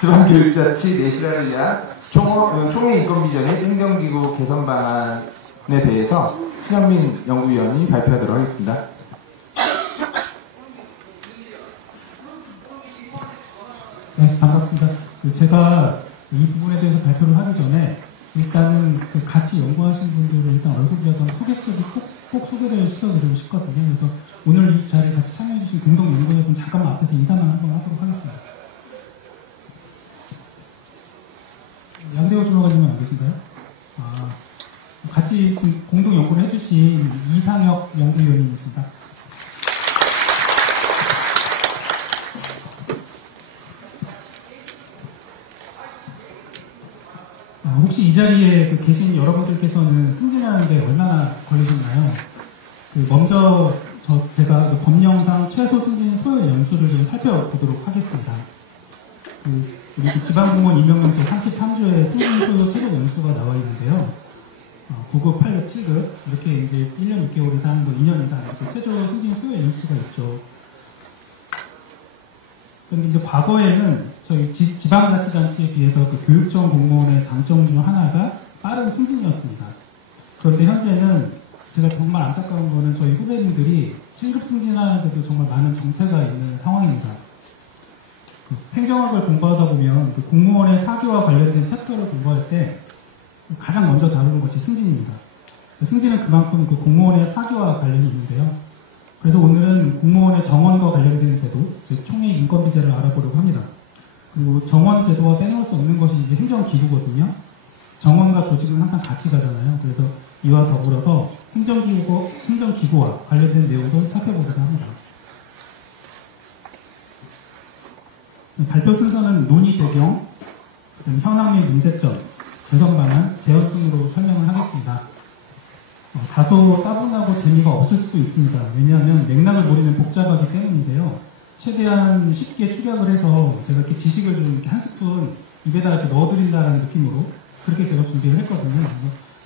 지방교육자치 내실화를 위한 총회 인권 비전의 행정기구 개선 방안에 대해서 신영민 연구위원이 발표하도록 하겠습니다. 네, 반갑습니다. 제가 이 부분에 대해서 발표를 하기 전에 일단은 같이 연구하신 분들을 일단 얼굴이라도 꼭 소개를 시켜드리고 싶거든요. 그래서 오늘 이 자리에 같이 참여해주신 공동연구위원 잠깐만 앞에서 인사만 한번 하도록 하겠습니다. 양대호 주무관님은 안 계신가요? 같이 공동연구를 해주신 이상혁 연구위원님이십니다. 혹시 이 자리에 계신 여러분들께서는 승진하는 데 얼마나 걸리셨나요? 먼저 제가 법령상 최소 승진 소요 연수를 좀 살펴보도록 하겠습니다. 우리 지방공무원 임명령 제33조에 승진 소요 최소 연수가 나와 있는데요. 9급, 8급, 7급 이렇게 이제 1년 6개월 이상, 2년 이상 이렇게 최저 승진 소요 연수가 있죠. 그런데 이제 과거에는 저희 지방자치단체에 비해서 교육청 공무원의 장점 중 하나가 빠른 승진이었습니다. 그런데 현재는 제가 정말 안타까운 거는 저희 후배님들이 7급 승진하는데도 정말 많은 정체가 있는 상황입니다. 행정학을 공부하다 보면 공무원의 사교와 관련된 챕터를 공부할 때 가장 먼저 다루는 것이 승진입니다. 승진은 그만큼 공무원의 사교와 관련이 있는데요. 그래서 오늘은 공무원의 정원과 관련된 제도, 즉 총회 인건비제를 알아보려고 합니다. 그리고 정원 제도와 빼놓을 수 없는 것이 이제 행정기구거든요. 정원과 조직은 항상 같이 가잖아요. 그래서 이와 더불어서 행정기구와 관련된 내용을 살펴보기도 합니다. 발표 순서는 논의 배경, 현황 및 문제점, 개선 방안, 제언 순으로 설명을 하겠습니다. 다소 따분하고 재미가 없을 수도 있습니다. 왜냐하면 맥락을 모르면 복잡하기 때문인데요. 최대한 쉽게 축약을 해서 제가 이렇게 지식을 좀 이렇게 한 스푼 입에다 이렇게 넣어드린다는 느낌으로 그렇게 제가 준비를 했거든요.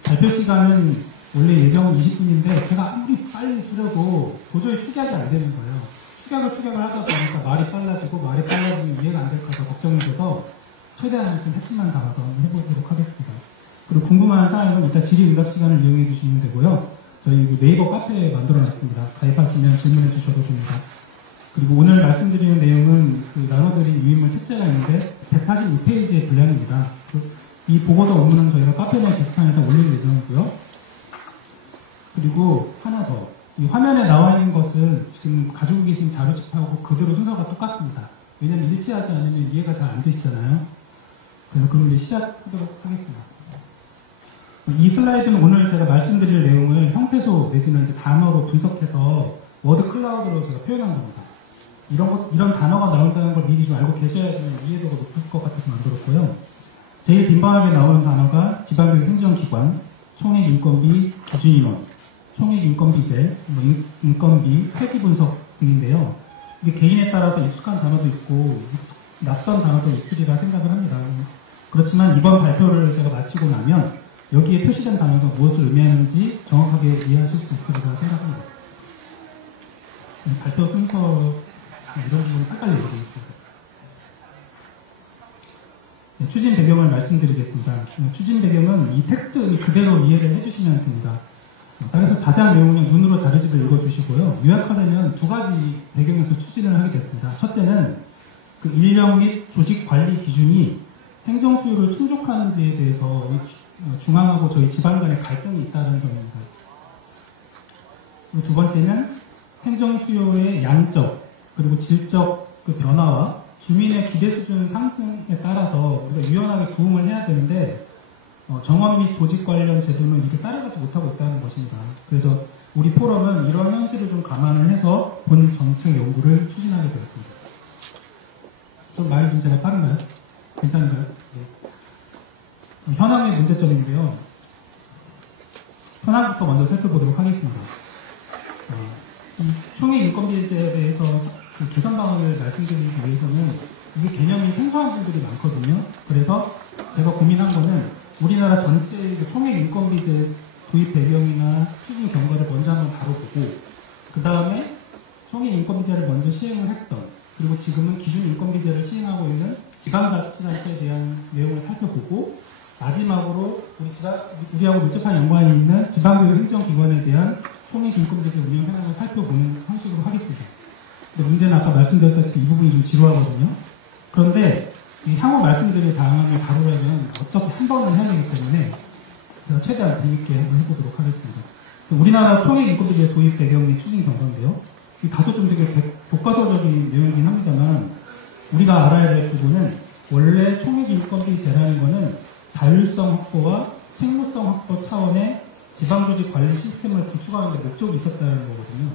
발표 시간은 원래 예정은 20분인데 제가 아무리 빨리 쓰려도 도저히 축약이 안 되는 거예요. 축약을 하다 보니까 말이 빨라지면 이해가 안 될까 봐 걱정이 돼서 최대한 좀 핵심만 담아서 한번 해보도록 하겠습니다. 그리고 궁금한 사항은 이따 질의응답 시간을 이용해 주시면 되고요. 저희 네이버 카페 만들어놨습니다. 가입하시면 질문해 주셔도 됩니다. 그리고 오늘 말씀드리는 내용은 나눠드린 유인물 책자가 있는데 142페이지의 분량입니다. 이 보고서 원문은 저희가 카페 내 게시판에서 올릴 예정이고요. 그리고 하나 더. 이 화면에 나와 있는 것은 지금 가지고 계신 자료집하고 그대로 순서가 똑같습니다. 왜냐하면 일치하지 않으면 이해가 잘 안 되시잖아요. 그래서 그럼 이제 시작하도록 하겠습니다. 이 슬라이드는 오늘 제가 말씀드릴 내용을 형태소 내지는 이제 단어로 분석해서 워드 클라우드로 제가 표현한 겁니다. 이런 단어가 나온다는 걸 미리 좀 알고 계셔야지만 이해도가 높을 것 같아서 만들었고요. 제일 빈번하게 나오는 단어가 지방교육 행정기관, 총액인건비 기준인원, 총액인건비제, 인건비, 회기분석 등인데요. 이게 개인에 따라서 익숙한 단어도 있고 낯선 단어도 있으리라 생각을 합니다. 그렇지만 이번 발표를 제가 마치고 나면 여기에 표시된 단어가 무엇을 의미하는지 정확하게 이해하실 수 있으리라 생각합니다. 발표 순서 이런 부분 헷갈려 드리겠습니다. 추진 배경을 말씀드리겠습니다. 추진 배경은 이 텍스트 그대로 이해를 해주시면 됩니다. 그래서 자세한 내용은 눈으로 자료집을 읽어주시고요. 요약하려면 두 가지 배경에서 추진을 하게 됐습니다. 첫째는 인력 및 조직 관리 기준이 행정 수요를 충족하는지에 대해서 중앙하고 저희 지방 간의 갈등이 있다는 점입니다. 두 번째는 행정 수요의 양적 그리고 질적 변화와 주민의 기대 수준 상승에 따라서 우리가 유연하게 부응을 해야 되는데 정원 및 조직 관련 제도는 이렇게 따라가지 못하고 있다는 것입니다. 그래서 우리 포럼은 이런 현실을 좀 감안을 해서 본 정책 연구를 추진하게 되었습니다. 좀 말이 좀 제가 빠른가요? 괜찮은가요? 네. 현황의 문제점인데요. 현황부터 먼저 살펴보도록 하겠습니다. 이 총액 인건비제에 대해서 개선 방안을 말씀드리기 위해서는 이게 개념이 생소한 분들이 많거든요. 그래서 제가 고민한 거는 우리나라 전체 총액 인건비제 도입 배경이나 추진 경과를 먼저 한번 다뤄보고 그 다음에 총액 인건비제를 먼저 시행을 했던 그리고 지금은 기준 인건비제를 시행하고 있는 지방자치단체에 대한 내용을 살펴보고 마지막으로 우리하고 밀접한 연관이 있는 지방교육 행정기관에 대한 총액인건비제 운영 현황을 살펴보는 형식으로 하겠습니다. 근데 문제는 아까 말씀드렸다시피 이 부분이 좀 지루하거든요. 그런데 이 향후 말씀드릴 다음에 다루려면 어차피 한 번은 해야 되기 때문에 제가 최대한 재밌게 한번 해보도록 하겠습니다. 우리나라 총액인건비제 도입 배경이 추진 경과인데요. 이 다소 좀 되게 교과서적인 내용이긴 합니다만 우리가 알아야 될 부분은 원래 총액인건비제라는 거는 자율성 확보와 책무성 확보 차원의 지방조직 관리 시스템을 구축하는 데 목적이 있었다는 거거든요.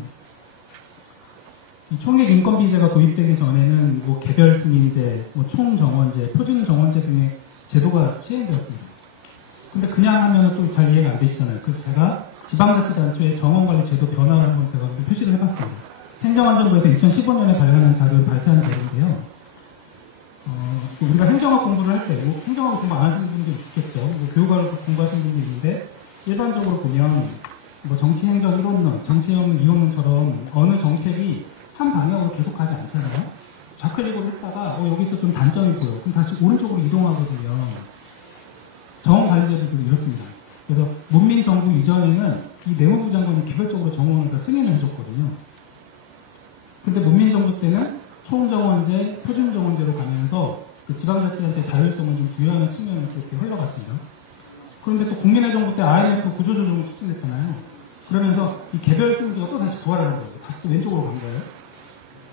이 총액인건비제가 도입되기 전에는 뭐 개별승인제, 뭐 총정원제, 표준정원제 등의 제도가 시행되었습니다. 근데 그냥 하면은 좀 잘 이해가 안 되시잖아요. 그래서 제가 지방자치단체의 정원관리 제도 변화를 한번 제가 표시를 해봤습니다. 행정안전부에서 2015년에 발간한 자료를 발표한 자료인데요. 우리가 행정학 공부를 할 때, 뭐 행정학 공부 안 하시는 분들이 있겠죠. 뭐 교육학을 공부하시는 분들이 있는데, 일반적으로 보면, 뭐 정치행정 1호론, 정치형 2호론처럼 어느 정책이 한 방향으로 계속 가지 않잖아요. 좌클릭을 했다가, 여기서 좀 단점이 보여. 그럼 다시 오른쪽으로 이동하거든요. 정원관리제도도 이렇습니다. 그래서 문민정부 이전에는 이 내무부 장관이 개별적으로 정원을 다 승인을 해줬거든요. 근데 문민정부 때는 총정원제, 표준정원제로 가면서 그 지방자치단체 자율성을 좀 부여하는 측면으로 이렇게 흘러갔습니다. 그런데 또 국민의 정부 때 IMF 구조조정을 추진했잖아요. 그러면서 이 개별승제가 또 다시 부활하는 거예요. 다시 또 왼쪽으로 간 거예요.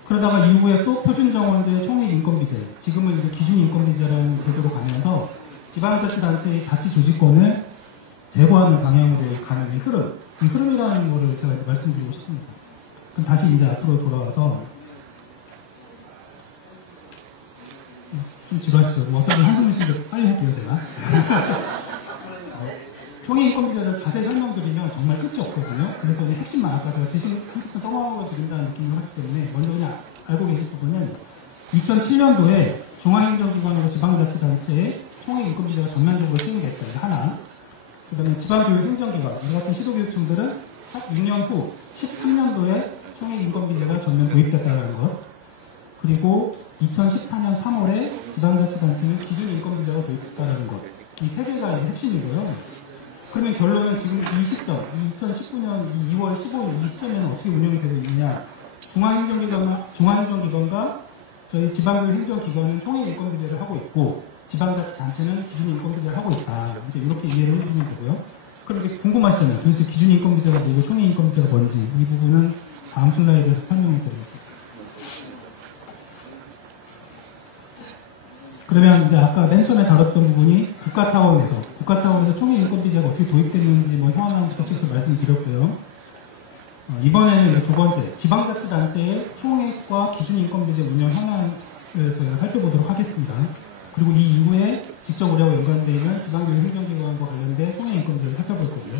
그러다가 이후에 또 표준정원제, 총액인건비제, 지금은 이제 기준인건비제라는 제도로 가면서 지방자치단체의 자치조직권을 제고하는 방향으로 가는 이 흐름이라는 거를 제가 말씀드리고 싶습니다. 그럼 다시 이제 앞으로 돌아와서 좀 지루하시죠? 뭐 어차피 한숨 쉬시고 빨리 할게요, 제가. 총액인건비제를 자세히 설명드리면 정말 끝이 없거든요. 그래서 이제 핵심만 아까 제가 지식 떠먹어 드린다는 느낌을 하기 때문에 먼저 그냥 알고 계실 부분은 2007년도에 중앙행정기관으로 지방자치단체에 총액인건비제가 전면적으로 시행됐어요. 하나. 그 다음에 지방교육행정기관, 이 같은 시도교육청들은 6년 후 13년도에 총액인건비제가 전면 도입됐다는 것. 그리고 2014년 3월에 지방자치단체는 기준인건비제가 도입됐다는 것. 이 세 개가 핵심이고요. 그러면 결론은 지금 이 시점, 2019년 2월 15일 이 시점에는 어떻게 운영이 되고 있느냐. 중앙행정기관과 저희 지방교육행정기관은 총액인건비제를 하고 있고 지방자치단체는 기준인건비제를 하고 있다. 이제 이렇게 이해를 해주시면 되고요. 그럼 이제 궁금하시잖아요. 도대체 기준인건비제가 뭐고 총액인건비제가 뭔지 이 부분은 다음 슬라이드에서 설명해 드리겠습니다. 그러면 이제 아까 맨 처음에 다뤘던 부분이 국가 차원에서 총액인건비제가 어떻게 도입됐는지 뭐 현황부터 쭉 말씀드렸고요. 이번에는 이제 두 번째 지방자치단체의 총액과 기준인건비제 운영 현황을 저희가 살펴보도록 하겠습니다. 그리고 이 이후에 직접 우리하고 연관되어 있는 지방교육행정기관과 관련된 총액인건비제를 살펴볼 거고요.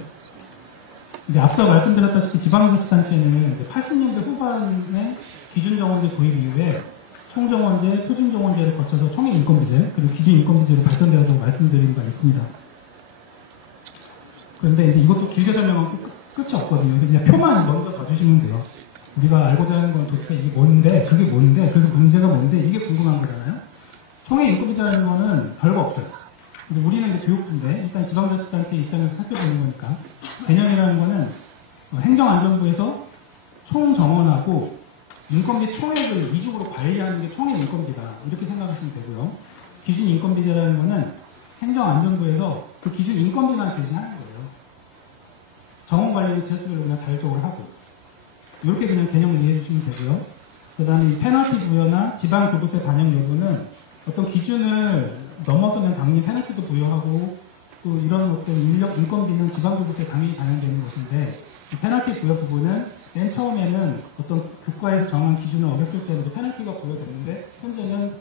이제 앞서 말씀드렸다시피 지방자치단체는 80년대 후반에 기준정원제 도입 이후에 총정원제, 표준정원제를 거쳐서 총액인건비제, 그리고 기준인건비제로 발전되었다고 말씀드린 바가 있습니다. 그런데 이제 이것도 길게 설명하면 끝이 없거든요. 그냥 표만 먼저 봐주시면 돼요. 우리가 알고자 하는 건 도대체 이게 뭔데, 그게 뭔데, 그래서 문제가 뭔데, 이게 궁금한 거잖아요. 총액인건비제라는 거는 별거 없어요. 근데 우리는 이제 교육부인데, 일단 지방자치단체 입장에서 살펴보는 거니까. 개념이라는 거는 행정안전부에서 총정원하고 인건비 총액을 이중으로 관리하는 게 총액인건비다. 이렇게 생각하시면 되고요. 기준인건비제라는 거는 행정안전부에서 그 기준인건비만 제시하는 거예요. 정원관리를 제수를 그냥 자율적으로 하고. 이렇게 그냥 개념을 이해해 주시면 되고요. 그 다음에 페널티 부여나 지방교부세 반영 여부는 어떤 기준을 넘어서면 당연히 페널티도 부여하고 또 이런 것들 인건비는 지방교부세 당연히 반영되는 것인데 이 페널티 부여 부분은 맨 처음에는 어떤 국가에서 정한 기준을 어겼을 때는 페널티가 부여됐는데 현재는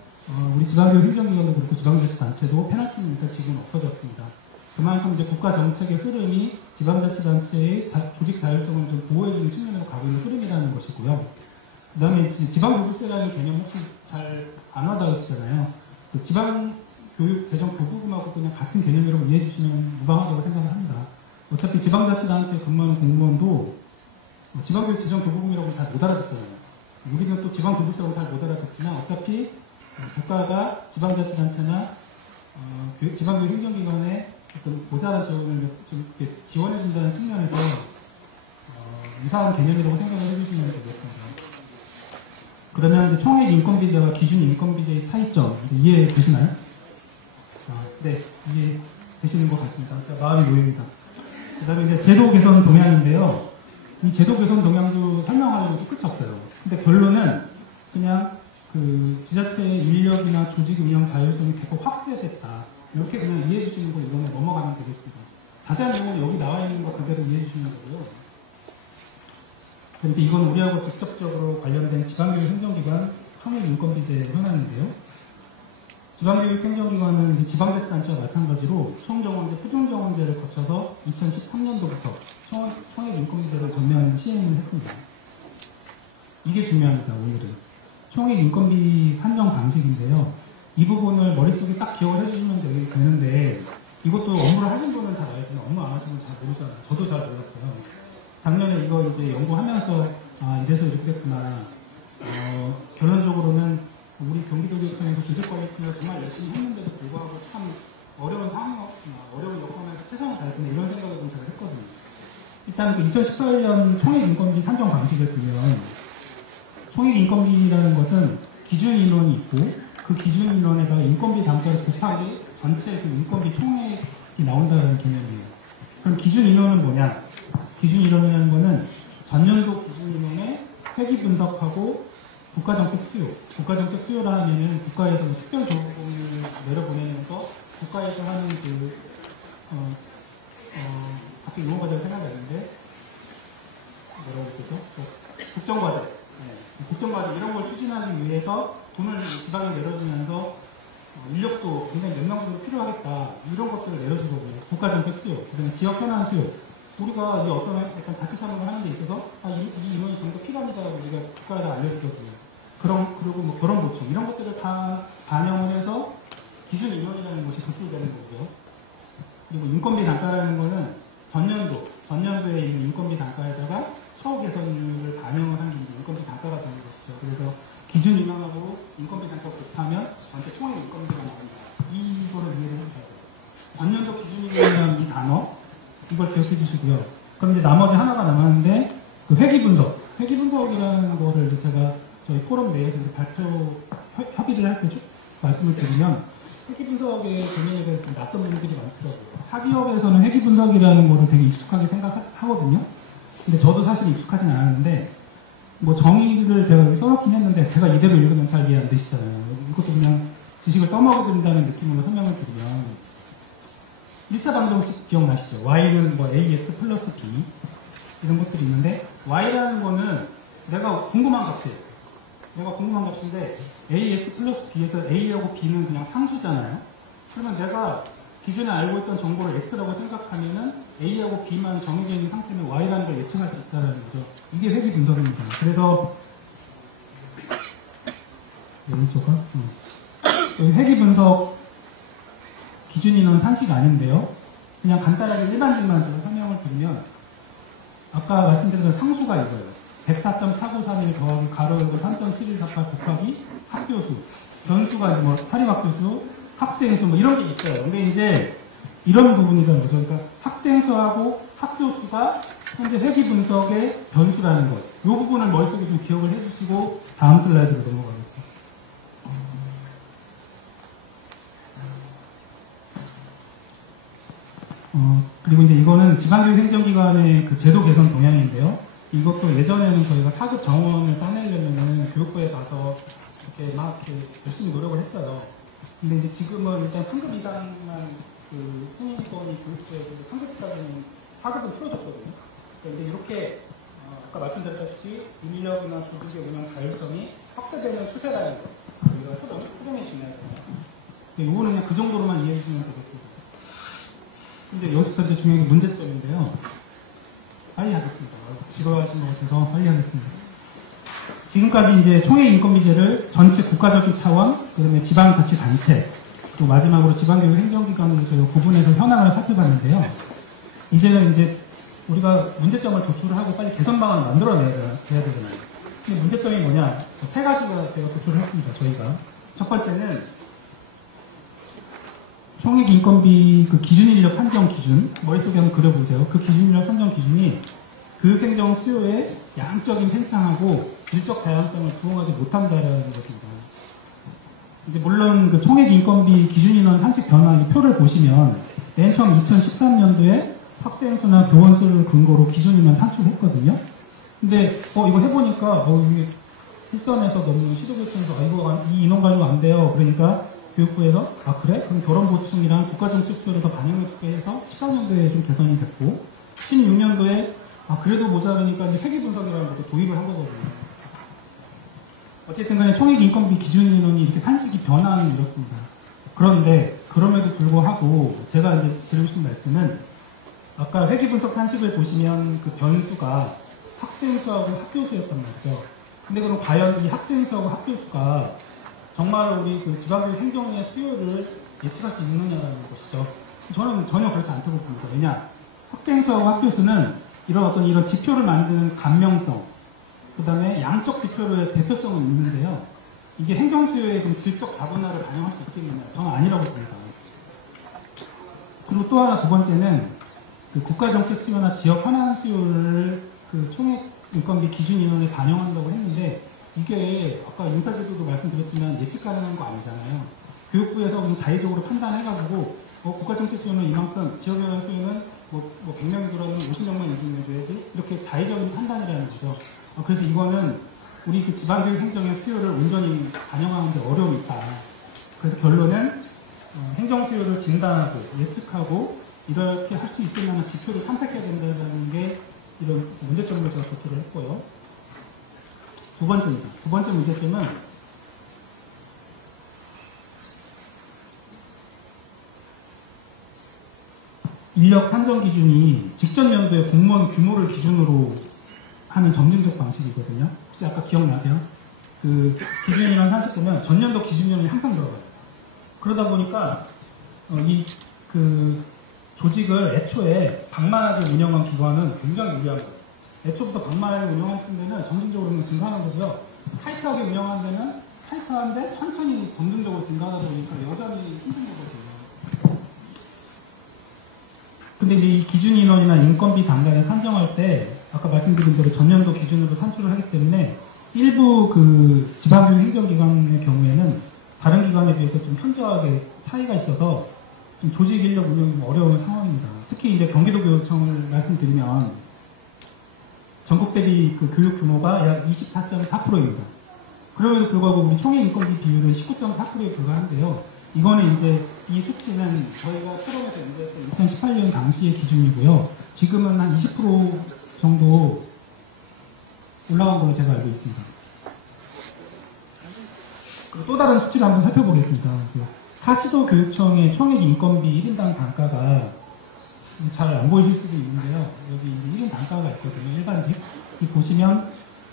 우리 지방교육행정기관도 그렇고 지방자치단체도 페널티는 일단 지금 없어졌습니다. 그만큼 이제 국가 정책의 흐름이 지방자치단체의 조직 자율성을 좀 보호해주는 측면으로 가고 있는 흐름이라는 것이고요. 그 다음에 지방교부세라는 개념 혹시 잘 안 와닿으시잖아요. 그 지방교육재정교부금하고 그냥 같은 개념이라고 이해해 주시면 무방하다고 생각을 합니다. 어차피 지방자치단체 근무하는 공무원도 지방교육재정교부금이라고 잘 못 알아듣잖아요. 우리는 또 지방교부세라고 잘 못 알아듣지만 어차피 국가가 지방자치단체나 지방교육 행정기관에 어떤 보좌 지원을 좀 이렇게 지원해준다는 측면에서 유사한 개념이라고 생각을 해주시면 되겠습니다. 그러면 이제 총액 인건비제와 기준 인건비제의 차이점 이해되시나요? 네, 이해되시는 것 같습니다. 마음이 놓입니다. 그 다음에 이제 제도 개선 동향인데요. 이 제도 개선 동향도 설명하려고 끝이 없어요. 근데 결론은 그냥 그 지자체의 인력이나 조직 운영 자율성이 계속 확대됐다. 이렇게 그냥 이해해 주시는 거 이거는 넘어가면 되겠습니다. 자세한 내용은 여기 나와 있는 거 그대로 이해해 주시면 되고요. 그런데 이건 우리하고 직접적으로 관련된 지방교육 행정기관 총액 인건비제 현안인데요. 지방교육 행정기관은 지방자치단체와 마찬가지로 총정원제, 표준정원제를 거쳐서 2013년도부터 총액 인건비제를 전면 시행을 했습니다. 이게 중요합니다, 오늘은. 총액 인건비 산정 방식인데요. 이 부분을 머릿속에 딱 기억을 해주시면 되는데, 이것도 업무를 하신 분은 잘 알지만 업무 안 하시는 분은 잘 모르잖아요. 저도 잘 몰랐어요. 작년에 이거 이제 연구하면서, 이래서 이렇게 됐구나. 결론적으로는 우리 경기도교육청에서 기술과학팀을 정말 열심히 했는데도 불구하고 참 어려운 상황이었구나. 어려운 여건에서 최선을 다했구나. 이런 생각을 좀 제가 했거든요. 일단 그 2018년 총액 인건비 산정 방식을 보면, 총액 인건비라는 것은 기준 인원이 있고, 그 기준 인원에다가 인건비 단가를 곱하기 전체 그 인건비 총액이 나온다는 개념이에요. 그럼 기준 인원은 뭐냐? 기준 인원이라는 거는 전년도 기준 인원의 회기 분석하고 국가정책 수요. 국가정책 수요라는 얘기는 국가에서 특별 조건을 내려보내면서 국가에서 하는 갑자기 용어 과제가 생각나는데, 뭐라고 그러죠? 국정과제. 네. 국정과제 이런 걸 추진하기 위해서 돈을 지방에 내려주면서 인력도 굉장히 몇 명 정도 필요하겠다. 이런 것들을 내려주거든요. 국가정책 수요, 그다음에 지역 현안 수요. 우리가 이제 어떤 약간 자치산업을 하는 데 있어서 이 인원이 정도 필요합니다. 우리가 국가에다 알려주거든요. 그리고 뭐 결혼 보충 이런 것들을 다 반영을 해서 기준 인원이라는 것이 적용되는 거고요. 그리고 인건비 단가라는 거는 전년도에 있는 인건비 단가에다가 처우 개선을 반영을 하는 게 인건비 단가가 되는 것이죠. 그래서 기준 인원하고 인건비 단가 곱하면 전체 총액 인건비가 나옵니다. 이거를 이해를 해주셔야 돼요. 전년도 기준 인원이라는 이 단어 이걸 기억해 주시고요. 그럼 이제 나머지 하나가 남았는데 그 회기 분석이라는 거를 이제 제가 저희 포럼 내에서 협의를 할 때 말씀을 드리면 회기 분석의 개념에 대해서 낯선 분들이 많더라고요. 사기업에서는 회기 분석이라는 거를 되게 익숙하게 생각하거든요. 근데 저도 사실 익숙하진 않았는데 뭐 정의를 제가 여기 써놓긴 했는데 제가 이대로 읽으면 잘 이해 안 되시잖아요. 이것도 그냥 지식을 떠먹어드린다는 느낌으로 설명을 드리면 1차 방정식 기억나시죠? y는 뭐 ax 플러스 b 이런 것들이 있는데 y라는 거는 내가 궁금한 값이에요. 내가 궁금한 값인데 ax 플러스 b에서 a하고 b는 그냥 상수잖아요. 그러면 내가 기존에 알고 있던 정보를 x라고 생각하면은 a하고 b만 정해져 있는 상태는 y라는 걸 예측할 수 있다는 거죠. 이게 회기 분석입니다. 그래서 여기 회기 분석 기준 인원 산식 아닌데요. 그냥 간단하게 일반식만 제가 설명을 드리면 아까 말씀드린 상수가 이거예요. 104.493일 더하기 가로 열고 3.7148 곱하기 학교수, 변수가 뭐 사립학교수, 학생수 뭐 이런 게 있어요. 근데 이제 이런 부분이라는 거죠. 그러니까 학생수하고 학교수가 현재 회기 분석의 변수라는 것. 이 부분을 머릿속에 좀 기억을 해주시고 다음 슬라이드로 넘어가겠습니다. 그리고 이제 이거는 지방교육 행정기관의 그 제도 개선 동향인데요. 이것도 예전에는 저희가 4급 정원을 따내려면은 교육부에 가서 이렇게 막 이렇게 열심히 노력을 했어요. 근데 이제 지금은 일단 3급 이상만 그 승인권이 교육부에 3급 이상은 4급은 풀어줬거든요. 그러니까 이제 이렇게 아까 말씀드렸다시피 인력이나 조직의 운영 자율성이 확대되는 추세라는 거. 우리가 초점이 중요하잖아요. 이거는 그냥 그 정도로만 이해해 주시면 되겠습니다. 근데 여기서 이제 중요한 게 문제점인데요. 빨리 하겠습니다. 지루하신 것 같아서 빨리 하겠습니다. 지금까지 이제 총액 인건비제를 전체 국가적인 차원, 그다음에 지방자치단체, 또 마지막으로 지방교육 행정기관으로 저희가 구분해서 현황을 살펴봤는데요. 이제는 이제 우리가 문제점을 도출을 하고 빨리 개선 방안을 만들어내야 되잖아요. 근데 문제점이 뭐냐? 세 가지가 제가 도출을 했습니다. 저희가 첫 번째는 총액 인건비 그 기준 인력 산정 기준, 머릿속에 한번 그려보세요. 그 기준 인력 산정 기준이 교육행정 수요의 양적인 팽창하고 질적 다양성을 부응하지 못한다라는 것입니다. 이제 물론 그 총액 인건비 기준 인원 상식 변화 이 표를 보시면 맨 처음 2013년도에 학생 수나 교원 수를 근거로 기준 인원 산출했거든요. 근데 이거 해보니까 이게 실선에서 너무 시도교육청에서 이거 이 인원 가지고 안 돼요. 그러니까 교육부에서 그래? 그럼 결혼 보충이랑 국가정책 수요를 더 반영해줄게 해서 14년도에 좀 개선이 됐고 16년도에 그래도 모자라니까 이제 세계 분석이라는 것도 도입을 한 거거든요. 어쨌든 간에 총액 인건비 기준 인원이 이렇게 산식이 변화는 이렇습니다. 그런데 그럼에도 불구하고 제가 이제 드리고 싶은 말씀은 아까 회계 분석 산식을 보시면 그 변수가 학생 수하고 학교 수였단 말이죠. 근데 그럼 과연 이 학생 수하고 학교 수가 정말 우리 그 지방교육 행정의 수요를 예측할 수 있느냐라는 것이죠. 저는 전혀 그렇지 않다고 봅니다. 왜냐? 학생 수하고 학교 수는 이런 지표를 만드는 감명성, 그 다음에 양적 지표로의 대표성은 있는데요. 이게 행정 수요의 그 질적 다분화를 반영할 수 있겠느냐? 저는 아니라고 봅니다. 그리고 또 하나 두 번째는 그 국가정책 수요나 지역 현안 수요를 그 총액 인건비 기준 인원에 반영한다고 했는데 이게 아까 인사제도도 말씀드렸지만 예측 가능한 거 아니잖아요. 교육부에서 그냥 자의적으로 판단해가지고 국가정책 수요는 이만큼, 지역 현안 수요는 100명이 들어오면 50명만 인증해줘야지 이렇게 자의적인 판단이라는 거죠. 그래서 이거는 우리 그 지방교육 행정의 수요를 온전히 반영하는 데 어려움이 있다. 그래서 결론은 행정 수요를 진단하고 예측하고 이렇게 할 수 있을 만한 지표를 탐색해야 된다는 게 이런 문제점을 제가 도출을 했고요. 두 번째입니다. 두 번째 문제점은 인력 산정 기준이 직전 연도의 공무원 규모를 기준으로 하는 점진적 방식이거든요. 혹시 아까 기억나세요? 그 기준 인원 산식 보면 전년도 기준 인원이 항상 들어가요. 그러다 보니까 그 조직을 애초에 방만하게 운영한 기관은 굉장히 유리한 거예요. 애초부터 방만하게 운영할 때는 점진적으로 증가하는 거고요. 타이트하게 운영하는 데는 타이트한데 천천히 점진적으로 증가하다 보니까 여전히 힘든 거거든요. 근데 이제 이 기준 인원이나 인건비 단가를 산정할 때 아까 말씀드린 대로 전년도 기준으로 산출을 하기 때문에 일부 그 지방교육 행정기관의 경우에는 다른 기관에 비해서 좀 현저하게 차이가 있어서 좀 조직 인력 운영이 좀 어려운 상황입니다. 특히 이제 경기도교육청을 말씀드리면 전국 대비 그 교육 규모가 약 24.4%입니다. 그럼에도 불구하고 우리 총액 인건비 비율은 19.4%에 불과한데요. 이거는 이제 이 수치는 저희가 토론에서 연구했던 2018년 당시의 기준이고요. 지금은 한 20% 정도 올라간 걸로 제가 알고 있습니다. 그리고 또 다른 수치를 한번 살펴보겠습니다. 사시도 교육청의 총액 인건비 1인당 단가가 잘 안 보이실 수도 있는데요. 여기 이제 1인 단가가 있거든요. 일반직. 보시면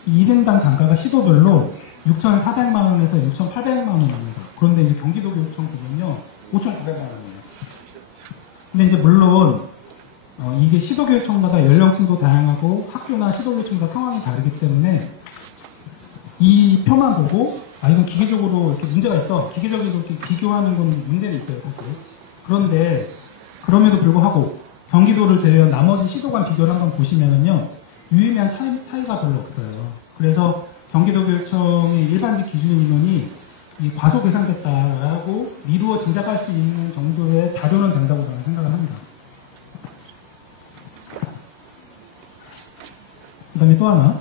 이 1인당 단가가 시도별로 6,400만 원에서 6,800만 원입니다. 그런데 이제 경기도 교육청 보면요. 5,900만 원이에요. 근데 이제 물론 이게 시도교육청마다 연령층도 다양하고 학교나 시도교육청마다 상황이 다르기 때문에 이 표만 보고 이건 기계적으로 이렇게 문제가 있어. 기계적으로 이렇게 비교하는 건 문제는 있어요. 사실. 그런데 그럼에도 불구하고 경기도를 제외한 나머지 시도 간 비교를 한번 보시면은요. 유의미한 차이가 별로 없어요. 그래서 경기도교육청의 일반직 기준 인원이 과소 계산됐다라고 미루어 짐작할 수 있는 정도의 자료는 된다고 저는 생각을 합니다. 그 다음에 또 하나,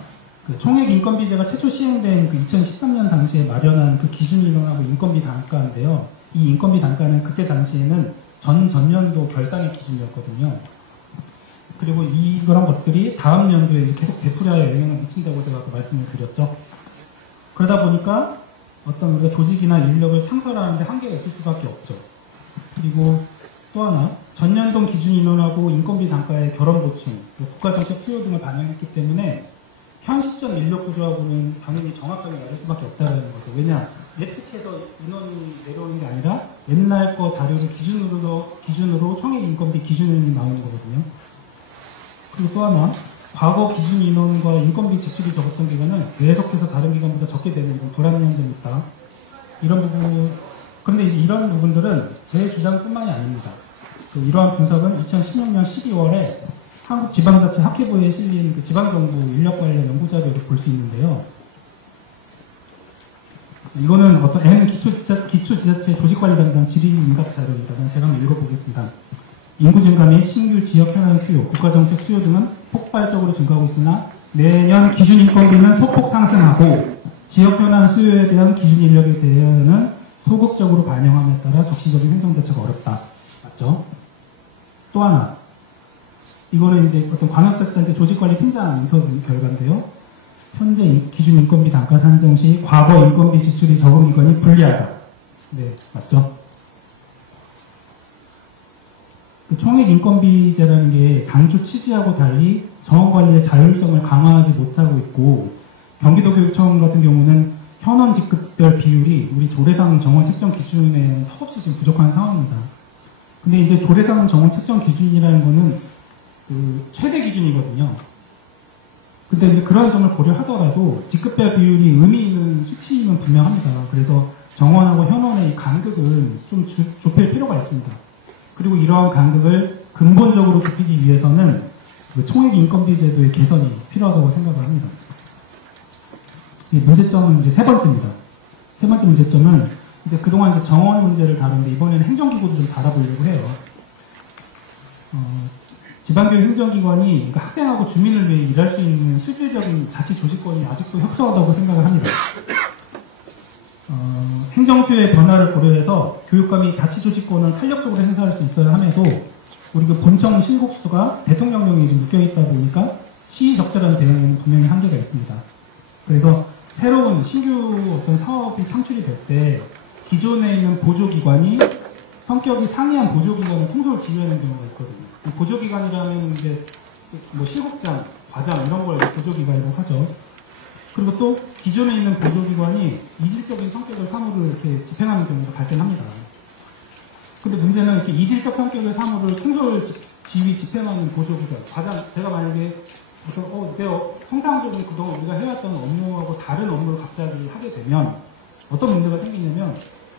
총액 인건비제가 최초 시행된 그 2013년 당시에 마련한 그 기준 인원하고 인건비 단가인데요. 이 인건비 단가는 그때 당시에는 전년도 결산의 기준이었거든요. 그리고 이런 것들이 다음 연도에 계속 되풀이하여 영향을 미친다고 제가 아까 말씀을 드렸죠. 그러다 보니까 어떤 우리가 조직이나 인력을 창설하는데 한계가 있을 수밖에 없죠. 그리고 또 하나, 전년도 기준 인원하고 인건비 단가의 결혼 보충, 국가정책 수요 등을 반영했기 때문에 현 시점 인력 구조하고는 당연히 정확하게 맞을 수밖에 없다는 거죠. 왜냐, 예측해서 인원이 내려오는 게 아니라 옛날 거 자료를 기준으로 총액 인건비 기준이 나오는 거거든요. 그리고 또 하나, 과거 기준 인원과 인건비 지출이 적었던 기간은 계속해서 다른 기간보다 적게 되는 이런 불안한 점이 있다. 이런 부분, 그런데 이제 이런 부분들은 제 주장뿐만이 아닙니다. 이러한 분석은 2016년 12월에 한국지방자치 학회부에 실린 그 지방정부 인력 관련 연구자료를 볼 수 있는데요. 이거는 어떤 N 기초지자체 조직관리담당 질의응답 자료입니다. 제가 한번 읽어보겠습니다. 인구 증가 및 신규 지역 현안 수요, 국가정책 수요 등은 폭발적으로 증가하고 있으나 내년 기준 인건비는 소폭 상승하고 지역 현안 수요에 대한 기준 인력에 대해서는 소극적으로 반영함에 따라 적시적인 행정 대처가 어렵다. 맞죠? 또 하나, 이거는 이제 어떤 광역자치단체 조직관리 팀장 인터뷰 결과인데요. 현재 기준 인건비 단가 산정 시 과거 인건비 지출이 적은 기관이 불리하다. 네, 맞죠? 그 총액 인건비제라는 게 당초 취지하고 달리 정원관리의 자율성을 강화하지 못하고 있고, 경기도교육청 같은 경우는 현원 직급별 비율이 우리 조례상 정원 책정 기준에 턱없이 지금 부족한 상황입니다. 근데 이제 조례상 정원 책정 기준이라는 거는 그 최대 기준이거든요. 근데 이제 그런 점을 고려하더라도 직급별 비율이 의미 있는 수치임은 분명합니다. 그래서 정원하고 현원의 간극을 좀 좁힐 필요가 있습니다. 그리고 이러한 간극을 근본적으로 좁히기 위해서는 그 총액 인건비 제도의 개선이 필요하다고 생각을 합니다. 이 문제점은 이제 세 번째입니다. 세 번째 문제점은 이제 그동안 이제 정원 문제를 다루는데 이번에는 행정기구도 좀 다뤄보려고 해요. 지방교육 행정기관이 그러니까 학생하고 주민을 위해 일할 수 있는 실질적인 자치 조직권이 아직도 협소하다고 생각을 합니다. 행정수요의 변화를 고려해서 교육감이 자치 조직권을 탄력적으로 행사할 수 있어야 함에도 우리 그 본청 신곡수가 대통령령에 좀 묶여있다 보니까 시의적절한 대응에는 분명히 한계가 있습니다. 그래서 새로운 신규 어떤 사업이 창출이 될 때 기존에 있는 보조기관이 성격이 상이한 보조기관을 통솔 지휘하는 경우가 있거든요. 보조기관이라면 이제 뭐 실국장, 과장 이런 걸 보조기관이라고 하죠. 그리고 또 기존에 있는 보조기관이 이질적인 성격의 사무를 이렇게 집행하는 경우가 발생합니다. 근데 문제는 이렇게 이질적 성격의 사무를 통솔 지휘 집행하는 보조기관, 과장, 제가 만약에 내가 통상적인 그동안 우리가 해왔던 업무하고 다른 업무를 갑자기 하게 되면 어떤 문제가 생기냐면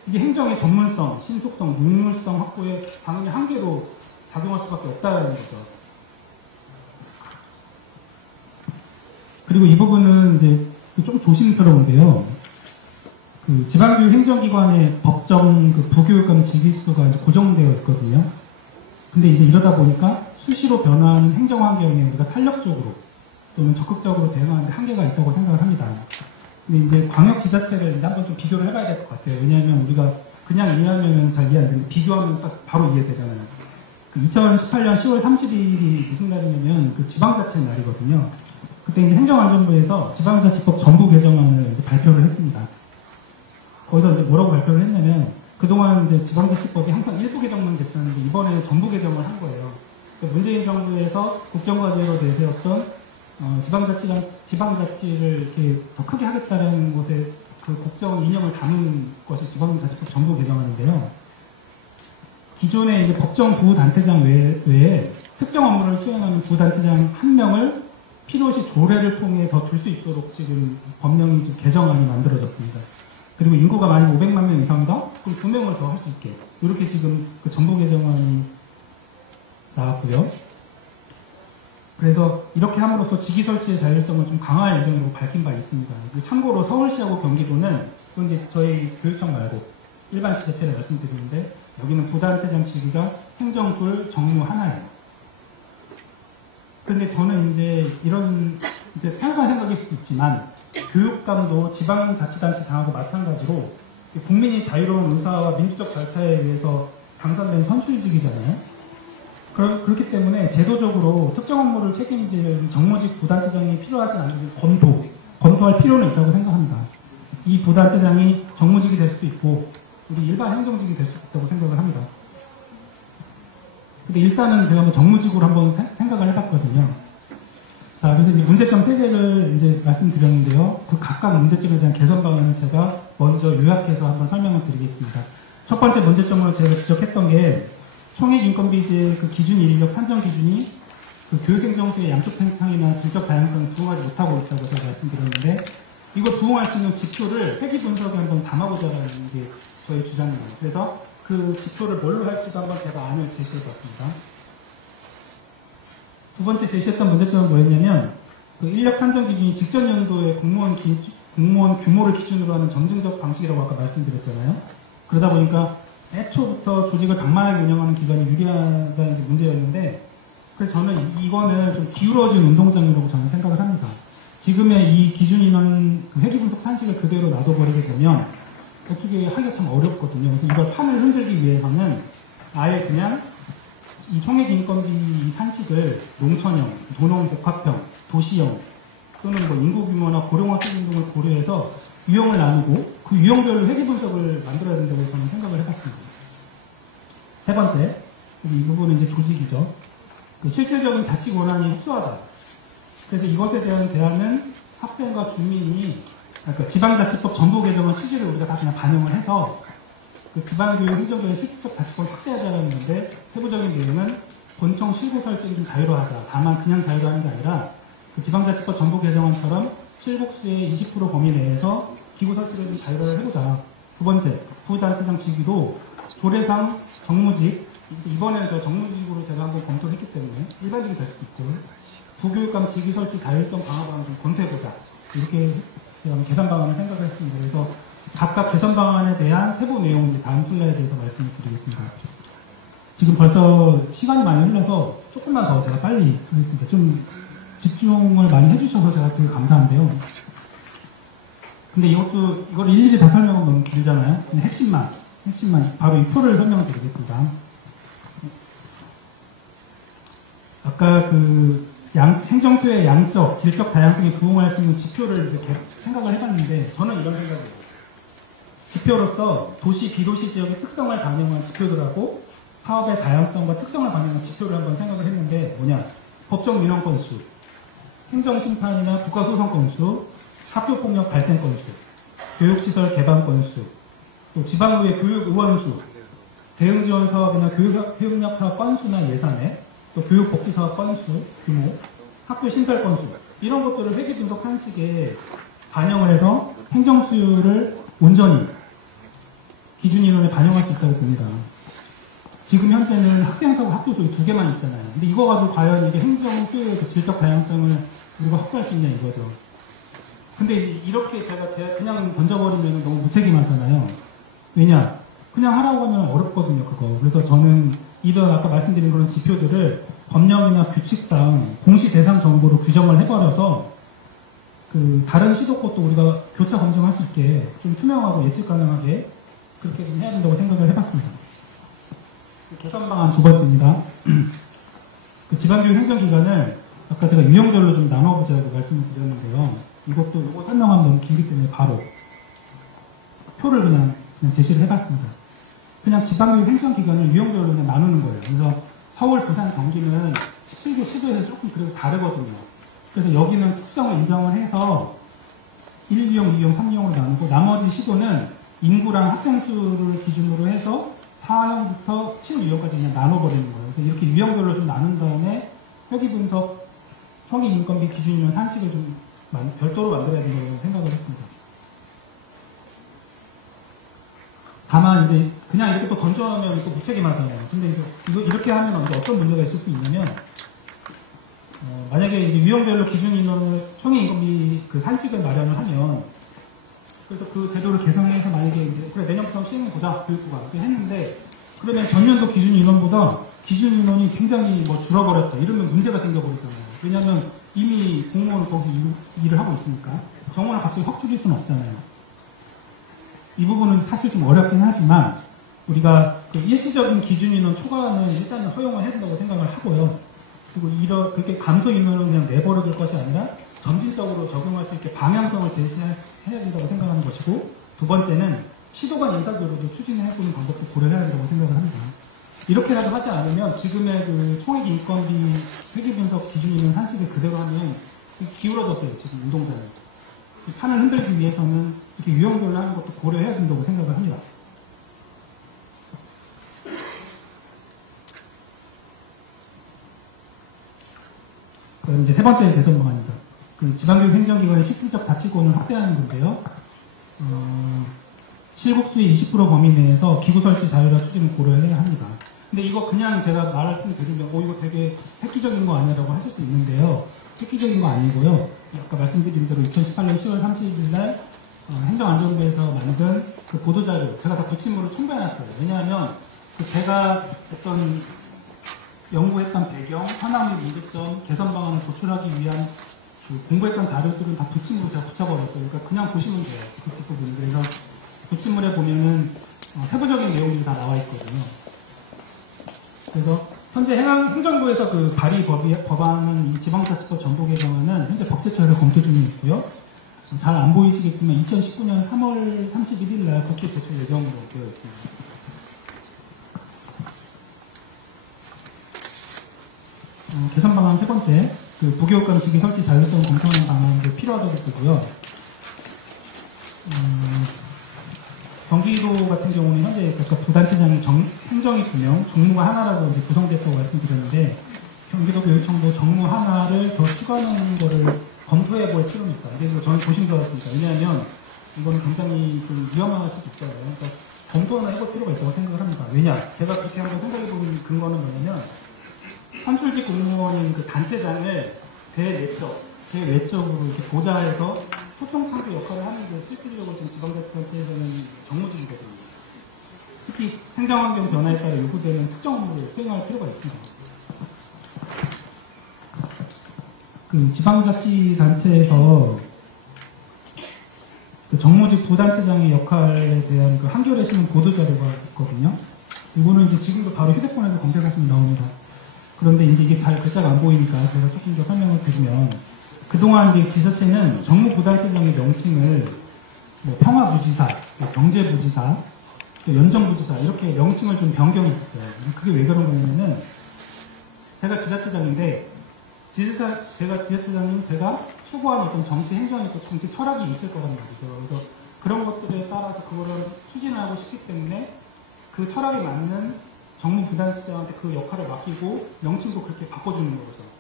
이게 행정의 전문성, 신속성, 능률성 확보에 당연히 한계로 작용할 수밖에 없다는 거죠. 그리고 이 부분은 이제 좀 조심스러운데요. 그 지방교육 행정기관의 법정 그 부교육감 직위수가 이제 고정되어 있거든요. 근데 이제 이러다 보니까 수시로 변화하는 행정 환경에 우리가 탄력적으로 또는 적극적으로 대응하는데 한계가 있다고 생각을 합니다. 근데 이제 광역지자체를 이제 한번 좀 비교를 해봐야 될 것 같아요. 왜냐하면 우리가 그냥 이해하면 잘 이해 안 되는데 비교하면 딱 바로 이해되잖아요. 그 2018년 10월 30일이 무슨 날이냐면 그 지방자치 날이거든요. 그때 이제 행정안전부에서 지방자치법 전부 개정안을 이제 발표를 했습니다. 거기서 이제 뭐라고 발표를 했냐면 그동안 이제 지방자치법이 항상 일부 개정만 됐었는데 이번에는 전부 개정을 한 거예요. 그러니까 문재인 정부에서 국정과제로 내세웠던 지방자치를 이렇게 더 크게 하겠다는 것에 그 국정 이념을 담은 것이 지방자치법 전부 개정안인데요. 기존의 이제 법정 부단체장 외에 특정 업무를 수행하는 부단체장 한 명을 필요시 조례를 통해 더 줄 수 있도록 지금 법령이 지금 개정안이 만들어졌습니다. 그리고 인구가 만약 500만 명 이상이다? 그럼 2명을 더 할 수 있게. 이렇게 지금 그 정부 개정안이 나왔고요. 그래서 이렇게 함으로써 직위 설치의 자율성을 좀 강화할 예정이라고 밝힌 바 있습니다. 참고로 서울시하고 경기도는 또 이제 저희 교육청 말고 일반 지자체를 말씀드리는데 여기는 부단체장 직위가 행정둘, 정무 하나예요. 그런데 저는 이제 이런 이제 편한 생각일 수도 있지만 교육감도 지방자치단체장하고 마찬가지로 국민이 자유로운 의사와 민주적 절차에 의해서 당선된 선출직이잖아요. 그렇기 때문에 제도적으로 특정 업무를 책임질 정무직 부단체장이 필요하지 않은 검토할 필요는 있다고 생각합니다. 이 부단체장이 정무직이 될 수도 있고 우리 일반 행정직이 될 수도 있다고 생각을 합니다. 근데 일단은 제가 뭐 정무직으로 한번 생각을 해봤거든요. 자, 그래서 이제 문제점 3개를 이제 말씀드렸는데요. 그 각각 문제점에 대한 개선 방안을 제가 먼저 요약해서 한번 설명을 드리겠습니다. 첫 번째 문제점으로 제가 지적했던 게 총액 인건비제 그 기준 인력 산정 기준이 그 교육행정수의 양쪽 팽창이나 질적 다양성을 부응하지 못하고 있다고 제가 말씀드렸는데 이걸 부응할 수 있는 지표를 회계 분석에 한번 담아보자라는 게 저희 주장입니다. 그래서 그 지표를 뭘로 할지도 한번 제가 안을 제시해봤습니다. 두 번째 제시했던 문제점은 뭐였냐면 그 인력 산정 기준이 직전 연도의 공무원 규모를 기준으로 하는 점증적 방식이라고 아까 말씀드렸잖아요. 그러다 보니까 애초부터 조직을 방만하게 운영하는 기관이 유리하다는 게 문제였는데, 그래서 저는 이거는 좀 기울어진 운동장이라고 저는 생각을 합니다. 지금의 이 기준 인원 그 회계 분석 산식을 그대로 놔둬버리게 되면 어떻게 하기가 참 어렵거든요. 그래서 이걸 판을 흔들기 위해서는 아예 그냥 이 총액 인건비 산식을 농촌형, 도농복합형, 도시형 또는 뭐 인구 규모나 고령화 수준 등을 고려해서 유형을 나누고 그 유형별로 회계 분석을 만들어야 된다고 저는 생각을 해봤습니다. 세 번째, 이 부분은 이제 조직이죠. 그 실질적인 자치 권한이 협소하다. 그래서 이것에 대한 대안은 학생과 주민이, 그러니까 지방자치법 전부 개정의 취지를 우리가 다 그냥 반영을 해서 그 지방교육 행정교육 실질적 자치권 확대하자는 건데, 세부적인 내용은 본청 실구 설정이 좀 자유로하자. 다만 그냥 자유로하는 게 아니라 그 지방자치법 전부 개정안처럼 실국수의 20% 범위 내에서 기구 설치를 좀 자유로를 해보자. 두 번째, 부단체장 직위도 조례상 정무직, 이번에는 저 정무직으로 제가 한번 검토를 했기 때문에 일반직이 될 수 있고, 부교육감 직위 설치 자율성 강화 방안 좀 검토해보자. 이렇게 제가 개선 방안을 생각을 했습니다. 그래서 각각 개선 방안에 대한 세부 내용을 다음 슬라이드에 대해서 말씀을 드리겠습니다. 지금 벌써 시간이 많이 흘러서 조금만 더 제가 빨리 하겠습니다. 좀 집중을 많이 해주셔서 제가 되게 감사한데요. 근데 이걸 일일이 다 설명하면 너무 길잖아요. 근데 핵심만 바로 이 표를 설명을 드리겠습니다. 아까 행정수의 양적, 질적 다양성에 부응할 수 있는 지표를 이렇게 생각을 해봤는데, 저는 이런 생각이에요. 지표로서 도시, 비도시 지역의 특성을 반영한 지표들하고 사업의 다양성과 특성을 반영한 지표를 한번 생각을 했는데, 뭐냐? 법정 민원 건수, 행정심판이나 국가소송 건수, 학교폭력 발생 건수, 교육시설 개방 건수, 또 지방의회 교육 의원수, 대응지원 사업이나 교육력 사업 건수나 예산액, 또 교육복지 사업 건수, 규모, 학교 신설 건수, 이런 것들을 회계 분석 산식에 반영을 해서 행정 수요를 온전히 기준 인원에 반영할 수 있다고 봅니다. 지금 현재는 학생수하고 학교수 두 개만 있잖아요. 근데 이거 가지고 과연 이게 행정 수요의 그 질적 다양성을 우리가 확보할 수 있냐 이거죠. 근데 이렇게 제가 그냥 던져버리면 너무 무책임하잖아요. 왜냐? 그냥 하라고 하면 어렵거든요, 그거. 그래서 저는 이런 아까 말씀드린 그런 지표들을 법령이나 규칙상 공시 대상 정보로 규정을 해버려서 그 다른 시도 것도 우리가 교차 검증할 수 있게 좀 투명하고 예측 가능하게 그렇게 좀 해야 된다고 생각을 해봤습니다. 개선 방안 두 번째입니다. 그 지방교육 행정기관을 아까 제가 유형별로 좀 나눠보자고 말씀을 드렸는데요. 이거 설명하면 너무 길기 때문에 바로 표를 그냥 제시를 해봤습니다. 그냥 지방교육 행정기관을 유형별로 그냥 나누는 거예요. 그래서 서울, 부산, 경기는 17개 시도에서 조금 그래도 다르거든요. 그래서 여기는 특성을 인정을 해서 1, 2형, 2형, 3형으로 나누고 나머지 시도는 인구랑 학생 수를 기준으로 해서 4형부터 7유형까지 그냥 나눠버리는 거예요. 그래서 이렇게 유형별로 좀 나눈 다음에 회계 분석, 성인 인건비 기준이면 산식을 좀 별도로 만들어야 된다고 생각을 했습니다. 다만 이제 그냥 이렇게 또 던져놓으면 또 무책임하잖아요. 근데 이거 이렇게 하면 이제 어떤 문제가 있을 수 있냐면, 만약에 이제 유형별로 기준 인원을 총액 인건비 그 산식을 마련을 하면, 그래서 그 제도를 개선해서 만약에 이제 그래 내년부터 시행해보자 교육부가 이렇게 했는데, 그러면 전년도 기준 인원보다 기준 인원이 굉장히 뭐 줄어버렸다 이러면 문제가 생겨버리잖아요. 왜냐하면 이미 공무원은 거기 일을 하고 있으니까 정원을 갑자기 확 줄일 수는 없잖아요. 이 부분은 사실 좀 어렵긴 하지만 우리가 그 일시적인 기준 인원 초과는 일단은 허용을 해야 된다고 생각을 하고요. 그리고 그렇게 감소 인원을 그냥 내버려 둘 것이 아니라 점진적으로 적용할 수 있게 방향성을 제시해야 된다고 생각하는 것이고, 두 번째는 시도간 인사교류도 추진해보는 방법도 고려해야 된다고 생각을 합니다. 이렇게라도 하지 않으면 지금의 그 총액 인건비 회계 분석 기준 인원 산식을 그대로 하면 기울어졌어요, 지금 운동장이. 그 판을 흔들기 위해서는 이렇게 유형별로 하는 것도 고려해야 된다고 생각을 합니다. 그럼 이제 세 번째 개선 방안입니다. 그 지방교육 행정기관의 실질적 자치권을 확대하는 건데요. 실국수의 20% 범위 내에서 기구 설치 자율화 추진을 고려해야 합니다. 근데 이거 그냥 제가 말씀드리면 이거 되게 획기적인 거 아니라고 하실 수 있는데요. 획기적인 거 아니고요. 아까 말씀드린 대로 2018년 10월 30일 날 행정안전부에서 만든 그 보도자료 제가 다 붙임으로 첨부해놨어요. 왜냐하면 그 제가 어떤 연구했던 배경, 현황 및 문제점, 개선 방안을 도출하기 위한 그 공부했던 자료들은 다 붙임으로 제가 붙여버렸어요. 그러니까 그냥 보시면 돼요. 그 뒷부분. 그래서 붙임물에 보면은 세부적인 내용들이 다 나와 있거든요. 그래서 현재 행정부에서 그 발의 법안은 이 지방자치법 전부 개정안은 현재 법제처에서 검토 중에 있고요. 잘 안 보이시겠지만 2019년 3월 31일 날 국회 제출 예정으로 되어 있습니다. 개선 방안 세 번째, 그 부교육감 직위 설치 자율성 검토하는 방안도 필요하다고 보고요. 경기도 같은 경우는 현재 각각 부단체장이 행정이 2명, 정무가 하나라고 이제 구성됐다고 말씀드렸는데, 경기도 교육청도 정무 하나를 더 추가하는 거를 검토해 볼 필요는 있다. 그래서 저는 조심스럽습니다. 왜냐하면 이건 굉장히 좀 위험할 수도 있어요. 그러니까 검토는 해볼 필요가 있다고 생각을 합니다. 왜냐? 제가 그렇게 한번 생각해 본 근거는 뭐냐면, 선출직 공무원인 그 단체장을 대외적으로 이렇게 보좌해서 소통 창구 역할을 하는 게 실질적으로 지금 지방자치단체에서는 정무직이거든요. 특히 행정환경 변화에 따라 요구되는 특정 업무를 수행할 필요가 있습니다. 그 지방자치단체에서 그 정무직 부단체장의 역할에 대한 그 한겨레 신문 보도자료가 있거든요. 이거는 이제 지금도 바로 휴대폰에서 검색하시면 나옵니다. 그런데 이제 이게 잘 글자가 안 보이니까 제가 조금 더 설명을 드리면, 그동안 이제 지자체는 정무부단체장의 명칭을 뭐 평화부지사, 경제부지사, 연정부지사 이렇게 명칭을 좀 변경했어요. 그게 왜 그런 거냐면은 제가 지자체장인데 제가 지자체장님 제가 추구하는 어떤 정치 행정이 있고 정치 철학이 있을 거란 말이죠. 그래서 그런 것들에 따라서 그거를 추진하고 싶기 때문에 그 철학에 맞는 정무부단체장한테 그 역할을 맡기고 명칭도 그렇게 바꿔주는 거죠.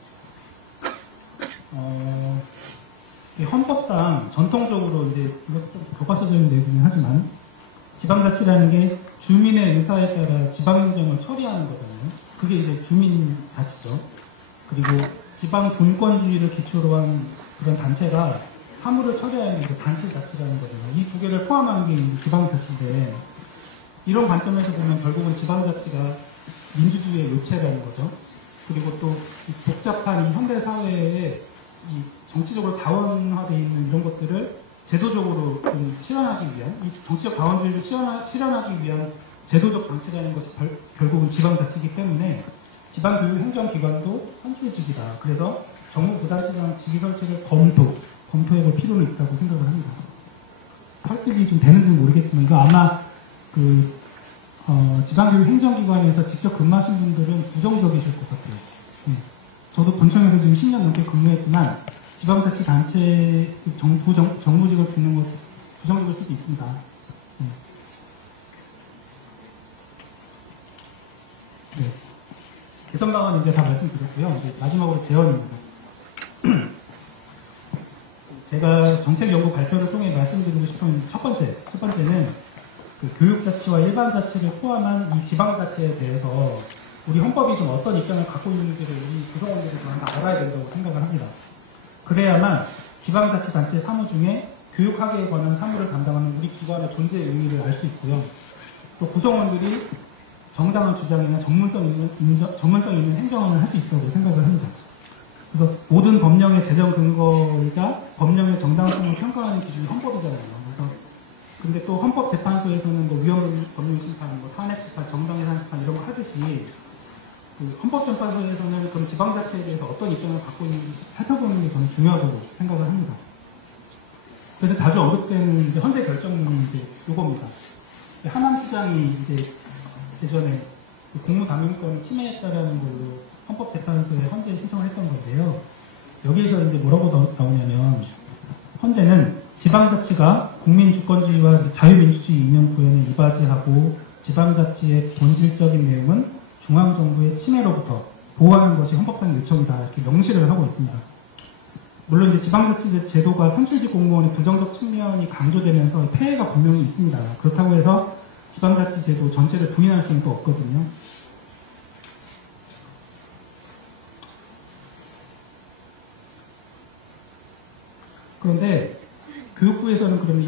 헌법상 전통적으로 이제 이것도 좀 교과서적인 내용이긴 하지만 지방자치라는 게 주민의 의사에 따라 지방행정을 처리하는 거잖아요. 그게 이제 주민자치죠. 그리고 지방 분권주의를 기초로 한 그런 단체가 사무를 처리하는 게 단체자치라는 거잖아요. 이 두 개를 포함하는 게 지방자치인데, 이런 관점에서 보면 결국은 지방자치가 민주주의의 요체라는 거죠. 그리고 또 복잡한 현대 사회에 이 정치적으로 다원화되어 있는 이런 것들을 제도적으로 좀 실현하기 위한, 이 정치적 다원주의를 실현하기 위한 제도적 장치라는 것이 결국은 지방자치이기 때문에 지방교육행정기관도 선출직이다. 그래서 정무부단체장 직위 설치를 검토해볼 필요는 있다고 생각을 합니다. 설득이 좀 되는지는 모르겠지만 이거 아마 그 지방교육행정기관에서 직접 근무하신 분들은 부정적이실 것 같아요. 저도 본청에서 지금 10년 넘게 근무했지만 지방자치단체 정무직을 붙는 것 부정적일 수도 있습니다. 네. 개선 방안 이제 다 말씀드렸고요. 이제 마지막으로 제언입니다. 제가 정책연구 발표를 통해 말씀드리고 싶은 첫 번째는 그 교육자치와 일반자치를 포함한 이 지방자치에 대해서 우리 헌법이 좀 어떤 입장을 갖고 있는지를 우리 구성원들이 좀 알아야 된다고 생각을 합니다. 그래야만 지방자치단체 사무 중에 교육학에 관한 사무를 담당하는 우리 기관의 존재의 의미를 알 수 있고요. 또 구성원들이 정당한 주장이나 전문성 있는 행정을 할 수 있다고 생각을 합니다. 그래서 모든 법령의 제정 근거이자 법령의 정당성을 평가하는 기준이 헌법이잖아요. 그래서 근데 또 헌법재판소에서는 뭐 위헌법률심판, 뭐 탄핵심판, 정당해산심판 이런 거 하듯이 그 헌법재판소에서는 그럼 지방자치에 대해서 어떤 입장을 갖고 있는지 살펴보는 게 저는 중요하다고 생각을 합니다. 그래서 자주 언급되는 이제 헌재 결정문이 이제 요겁니다. 하남시장이 이제 예전에 공무담임권 침해했다라는 걸로 헌법재판소에 헌재 신청을 했던 건데요. 여기에서 이제 뭐라고 나오냐면, 헌재는 지방자치가 국민주권주의와 자유민주주의 이념 구현에 이바지하고 지방자치의 본질적인 내용은 중앙정부의 침해로부터 보호하는 것이 헌법상 요청이다. 이렇게 명시를 하고 있습니다. 물론 이제 지방자치 제도가 선출직 공무원의 부정적 측면이 강조되면서 폐해가 분명히 있습니다. 그렇다고 해서 지방자치 제도 전체를 부인할 수는 또 없거든요. 그런데 교육부에서는 그러면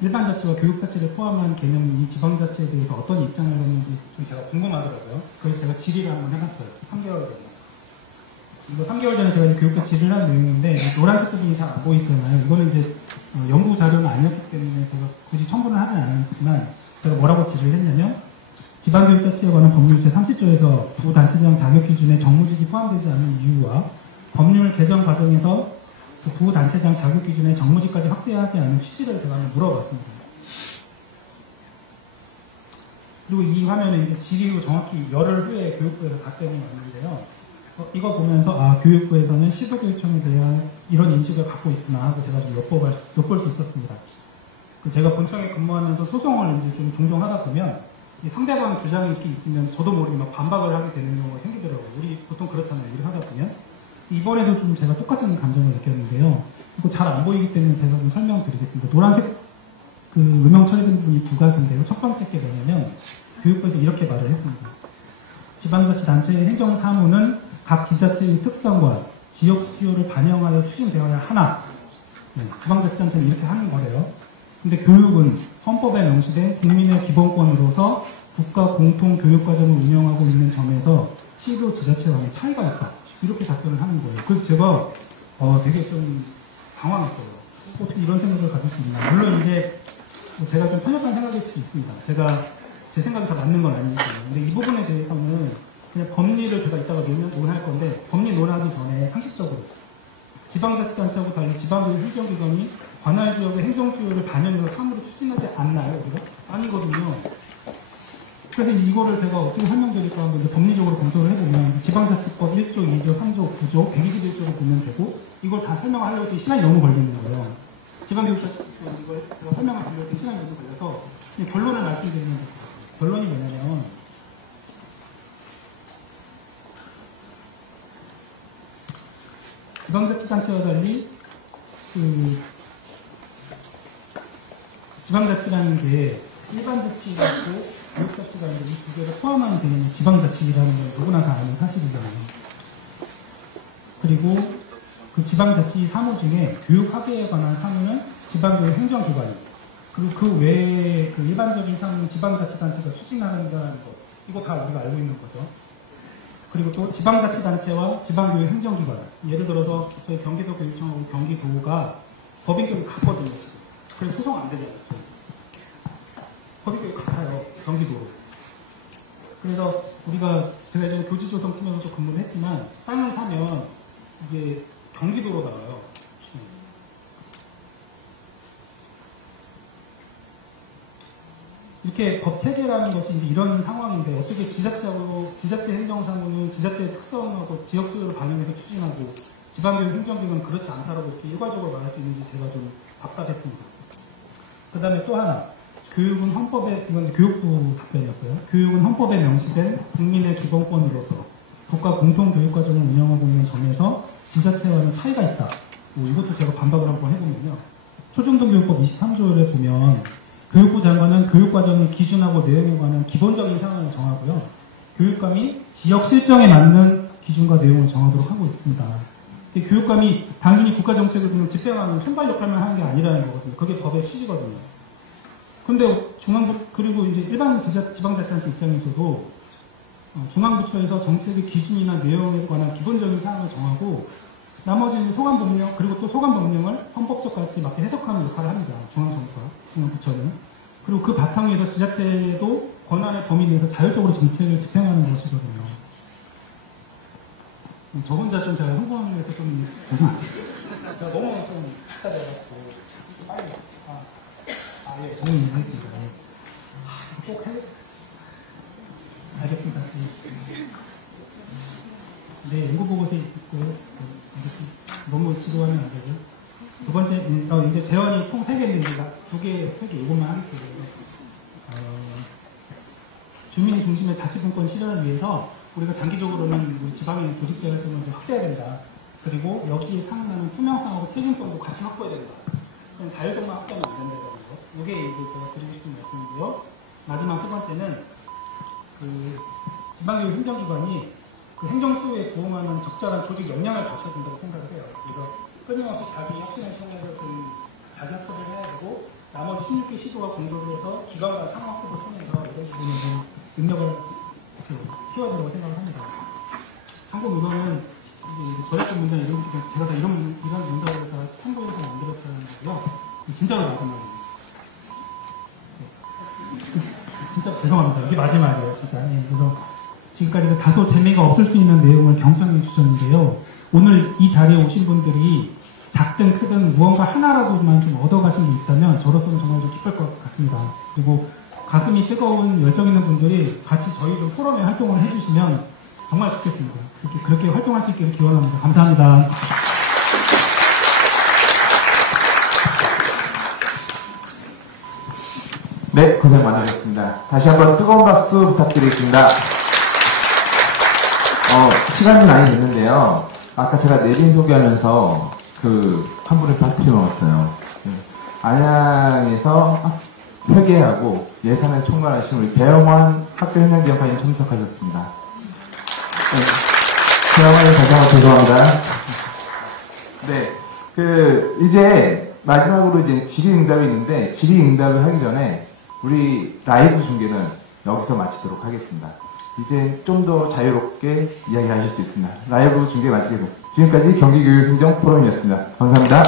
일반자치와 교육자치를 포함한 개념인 이 지방자치에 대해서 어떤 입장을 갖는지 좀 제가 궁금하더라고요. 그래서 제가 질의를 한번 해봤어요. 3개월 전에. 이거 3개월 전에 제가 교육부 질의를 한 내용인데 노란색 부분이 잘 안 보이잖아요. 이거는 이제 연구 자료는 아니었기 때문에 제가 굳이 첨부는 하진 않았지만 제가 뭐라고 질의를 했냐면 지방교육자치에 관한 법률 제30조에서 부단체장 자격 기준에 정무직이 포함되지 않는 이유와 법률 개정 과정에서 그 부단체장 자격 기준에 정무직까지 확대하지 않은 취지를 제가 한번 물어봤습니다. 그리고 이 화면에 이제 질의 후 정확히 열흘 후에 교육부에서 답변이 왔는데요. 이거 보면서 교육부에서는 시도교육청에 대한 이런 인식을 갖고 있구나 하고 제가 좀 엿볼 수 있었습니다. 제가 본청에 근무하면서 소송을 이제 좀 종종 하다 보면 이 상대방 주장이 이렇게 있으면 저도 모르게 막 반박을 하게 되는 경우가 생기더라고요. 우리 보통 그렇잖아요. 일을 하다 보면. 이번에도 좀 제가 똑같은 감정을 느꼈는데요. 이거 잘 안 보이기 때문에 제가 좀 설명드리겠습니다. 노란색 그 음영 처리된 부분이 두 가지인데요. 첫 번째 게 뭐냐면 교육부에서 이렇게 말을 했습니다. 지방자치단체의 행정사무는 각 지자체의 특성과 지역 수요를 반영하여 추진되어야 하나. 지방자치단체는 이렇게 하는 거래요. 근데 교육은 헌법에 명시된 국민의 기본권으로서 국가 공통 교육과정을 운영하고 있는 점에서 시도 지자체와는 차이가 있다. 이렇게 답변을 하는 거예요. 그래서 제가 되게 좀 당황했어요. 어떻게 이런 생각을 가질 수 있나. 물론 이제 제가 좀 편협한 생각일 수 있습니다. 제 생각이 다 맞는 건 아니기 때문에. 근데 이 부분에 대해서는 그냥 법리를 제가 이따가 논할 건데 법리 논하기 전에 상식적으로 지방자치단체하고 달리 지방교육 행정기관이 관할 지역의 행정수요를 반영해서 사무를 추진하지 않나요? 우리가? 아니거든요. 그래서 이거를 제가 어떻게 설명드릴까 하면 법리적으로 검토를 해보면 지방자치법 1조, 2조, 3조, 9조, 121조를 보면 되고 이걸 다 설명하려고 시간이 너무 걸리는 거예요. 지방교육자치법 이걸 제가 설명을 드리려고 시간이 너무 걸려서 결론을 말씀드리면 결론이 뭐냐면 지방자치단체와 달리 지방자치라는 게 일반자치가 있고 교육자치가 있는데 이 두 개를 포함하는 개념이 지방자치라는 건 누구나 다 아는 사실이잖아요. 그리고 그 지방자치 사무 중에 교육학계에 관한 사무는 지방교육 행정기관이 그리고 그 외에 그 일반적인 사무는 지방자치단체가 추진한다는 것 이거 다 우리가 알고 있는 거죠. 그리고 또 지방자치단체와 지방교육 행정기관 예를 들어서 저희 경기도교육청하고 경기도가 법인격이 같거든요. 그래서 소송 안 되잖아요. 법인격이 같아요. 경기도로. 그래서 우리가 제가 예전에 교지조성 팀에서도 근무를 했지만 땅을 사면 이게 경기도로 나와요. 이렇게 법 체계라는 것이 이제 이런 상황인데 어떻게 지자체 행정사무는 지자체의 특성하고 지역 수요를 반영해서 추진하고 지방교육 행정기관은 그렇지 않다라고 이렇게 일괄적으로 말할 수 있는지 제가 좀 답답했습니다. 그 다음에 또 하나 교육은 헌법에 이건 교육부 답변이었어요. 교육은 헌법에 명시된 국민의 기본권으로서 국가 공통교육과정을 운영하고 있는 점에서 지자체와는 차이가 있다. 이것도 제가 반박을 한번 해보면요. 초중등교육법 23조를 보면 교육부 장관은 교육과정의 기준하고 내용에 관한 기본적인 상황을 정하고요. 교육감이 지역 실정에 맞는 기준과 내용을 정하도록 하고 있습니다. 교육감이 당연히 국가정책을 그냥 집행하는 손발 역할만 하는 게 아니라는 거거든요. 그게 법의 취지거든요. 근데 그리고 이제 일반 지방자치단체 입장에서도 중앙부처에서 정책의 기준이나 내용에 관한 기본적인 사항을 정하고 나머지 소관법령 그리고 또 소관법령을 헌법적 가치에 맞게 해석하는 역할을 합니다. 중앙부처는. 그리고 그 바탕에서 지자체도 권한의 범위 내에서 자율적으로 정책을 집행하는 것이거든요. 저 혼자 좀 제가 흥분해서 좀 제가 너무 좀 식사돼가지고 빨리 예, 정리하겠습니다. 꼭 해. 알겠습니다. 네, 연구보고서에 있고요. 너무 지루하면 안 되죠. 두 번째, 이제 재원이 총 3개인데, 2개, 3개, 이것만 하겠습니다. 주민 중심의 자치분권 실현을 위해서 우리가 단기적으로는 우리 지방의 조직자율성을 확대해야 된다. 그리고 여기에 상응하는 투명성하고 책임성도 같이 확보해야 된다. 그냥 자율성만 확보하면 안 된다는 거. 이게 이제 제가 드리고 싶은 말씀이고요. 마지막 세 번째는 그 지방교육 행정기관이 그 행정수에 부응하는 적절한 조직 역량을 갖춰야 된다고 생각을 해요. 그래서 끊임없이 자기 혁신을 통해서 자기 학습을 해야 되고 나머지 16개 시도와 공조를 해서 기관과 상학습을 통해서 이런 부분에 좀 능력을 키워야 된다고 생각을 합니다. 참고로 이거는 이제 저작권 문제 이런 제가 다 이런 문제를 다 참고해서 만들었다는 거고요. 진짜로 마지막입니다. 진짜 죄송합니다. 이게 마지막이에요, 진짜. 예, 그래서 지금까지 다소 재미가 없을 수 있는 내용을 경청해 주셨는데요. 오늘 이 자리에 오신 분들이 작든 크든 무언가 하나라도만 좀 얻어가신 게 있다면 저로서는 정말 좀 기쁠 것 같습니다. 그리고 가슴이 뜨거운 열정 있는 분들이 같이 저희 좀 포럼에 활동을 해주시면 정말 좋겠습니다. 그렇게 활동할 수 있기를 기원합니다. 감사합니다. 네, 고생 많으셨습니다. 다시 한번 뜨거운 박수 부탁드리겠습니다. 시간이 많이 됐는데요. 아까 제가 내린 소개하면서 한 분을 빠뜨려 먹었어요. 안양에서 회계하고 예산을 총괄하신 우리 배영환 학교현장기획관님 참석하셨습니다. 네, 배영환님 다시 한번 죄송합니다. 네, 이제 마지막으로 이제 질의응답이 있는데 질의응답을 하기 전에 우리 라이브 중계는 여기서 마치도록 하겠습니다. 이제 좀 더 자유롭게 이야기하실 수 있습니다. 라이브 중계 마치겠습니다. 지금까지 경기교육행정 포럼이었습니다. 감사합니다.